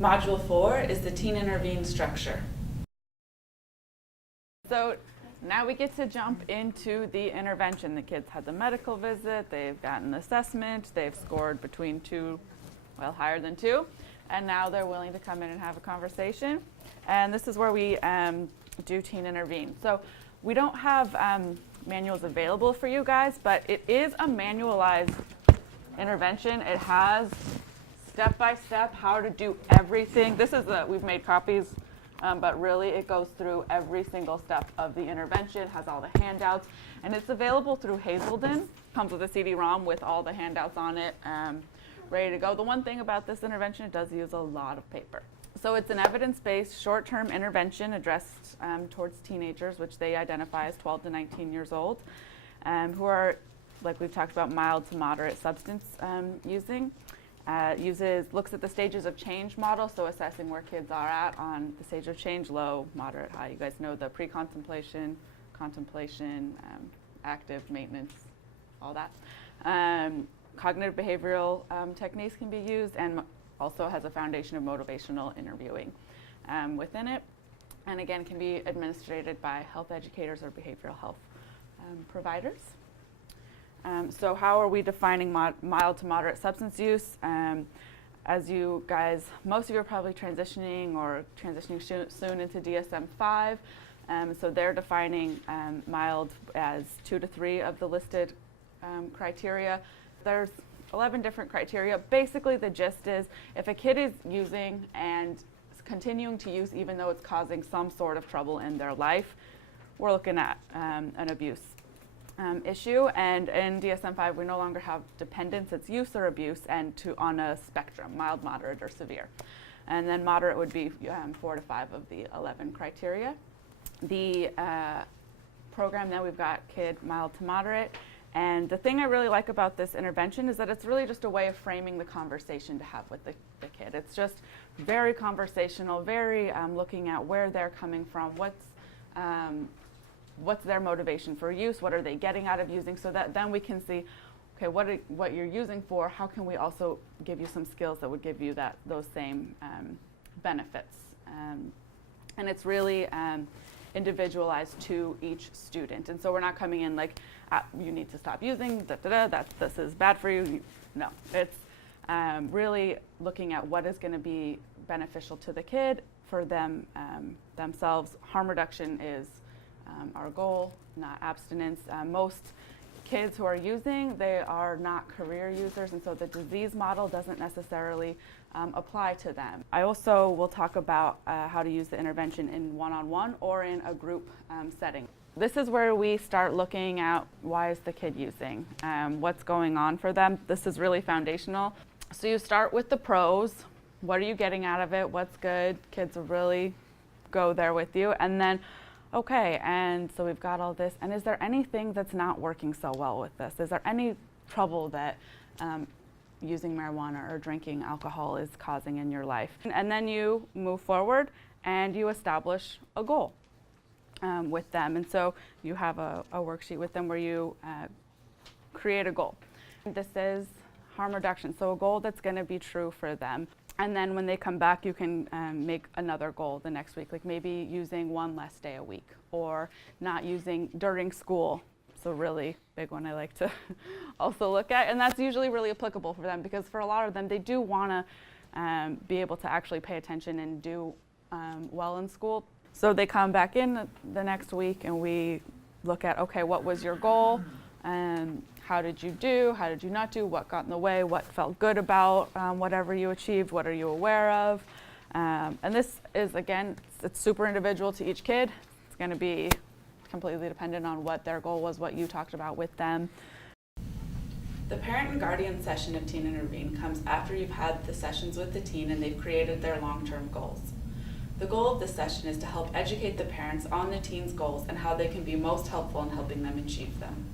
Module 4 is the Teen Intervene structure. So now we get to jump into the intervention. The kids had the medical visit, they've gotten the assessment, they've scored between 2, well, higher than 2, and now they're willing to come in and have a conversation. And this is where we do Teen Intervene. So we don't have manuals available for you guys, but it is a manualized intervention. It has step-by-step how to do everything. This is we've made copies, but really it goes through every single step of the intervention, has all the handouts, and it's available through Hazelden. Comes with a CD-ROM with all the handouts on it, ready to go. The one thing about this intervention, it does use a lot of paper. So it's an evidence-based short-term intervention addressed towards teenagers, which they identify as 12 to 19 years old, who are, like we've talked about, mild to moderate substance using. Looks at the stages of change model, so assessing where kids are at on the stage of change, low, moderate, high. You guys know the pre-contemplation, contemplation, active, maintenance, all that. Cognitive behavioral techniques can be used, and also has a foundation of motivational interviewing within it. And again, can be administered by health educators or behavioral health providers. So how are we defining mild to moderate substance use? As you guys, most of you are probably transitioning or transitioning soon into DSM-5. So they're defining mild as 2 to 3 of the listed criteria. There's 11 different criteria. Basically, the gist is if a kid is using and continuing to use even though it's causing some sort of trouble in their life, we're looking at an abuse issue. And in DSM-5, we no longer have dependence, it's use or abuse, and on a spectrum, mild, moderate, or severe. And then moderate would be 4 to 5 of the 11 criteria. The program that we've got kid mild to moderate. And the thing I really like about this intervention is that it's really just a way of framing the conversation to have with the kid. It's just very conversational, very looking at where they're coming from, what's their motivation for use, what are they getting out of using, so that then we can see, okay, what you're using for, how can we also give you some skills that would give you those same benefits. And it's really individualized to each student. And so we're not coming in like, you need to stop using, this is bad for you. No, it's really looking at what is going to be beneficial to the kid, for them themselves. Harm reduction is our goal, not abstinence. Most kids who are using, they are not career users, and so the disease model doesn't necessarily apply to them. I also will talk about how to use the intervention in one-on-one or in a group setting. This is where we start looking at why is the kid using, what's going on for them. This is really foundational. So you start with the pros. What are you getting out of it? What's good? Kids will really go there with you. And then, okay, and so we've got all this. And is there anything that's not working so well with this? Is there any trouble that using marijuana or drinking alcohol is causing in your life? And then you move forward and you establish a goal with them. And so you have a worksheet with them where you create a goal. This is harm reduction, so a goal that's going to be true for them. And then when they come back, you can make another goal the next week, like maybe using 1 less day a week, or not using during school. So really big one I like to also look at. And that's usually really applicable for them, because for a lot of them, they do want to be able to actually pay attention and do well in school. So they come back in the next week and we look at, okay, what was your goal? How did you do? How did you not do? What got in the way? What felt good about whatever you achieved? What are you aware of? And this is, again, it's super individual to each kid. It's going to be completely dependent on what their goal was, what you talked about with them. The parent and guardian session of Teen Intervene comes after you've had the sessions with the teen and they've created their long-term goals. The goal of this session is to help educate the parents on the teen's goals and how they can be most helpful in helping them achieve them.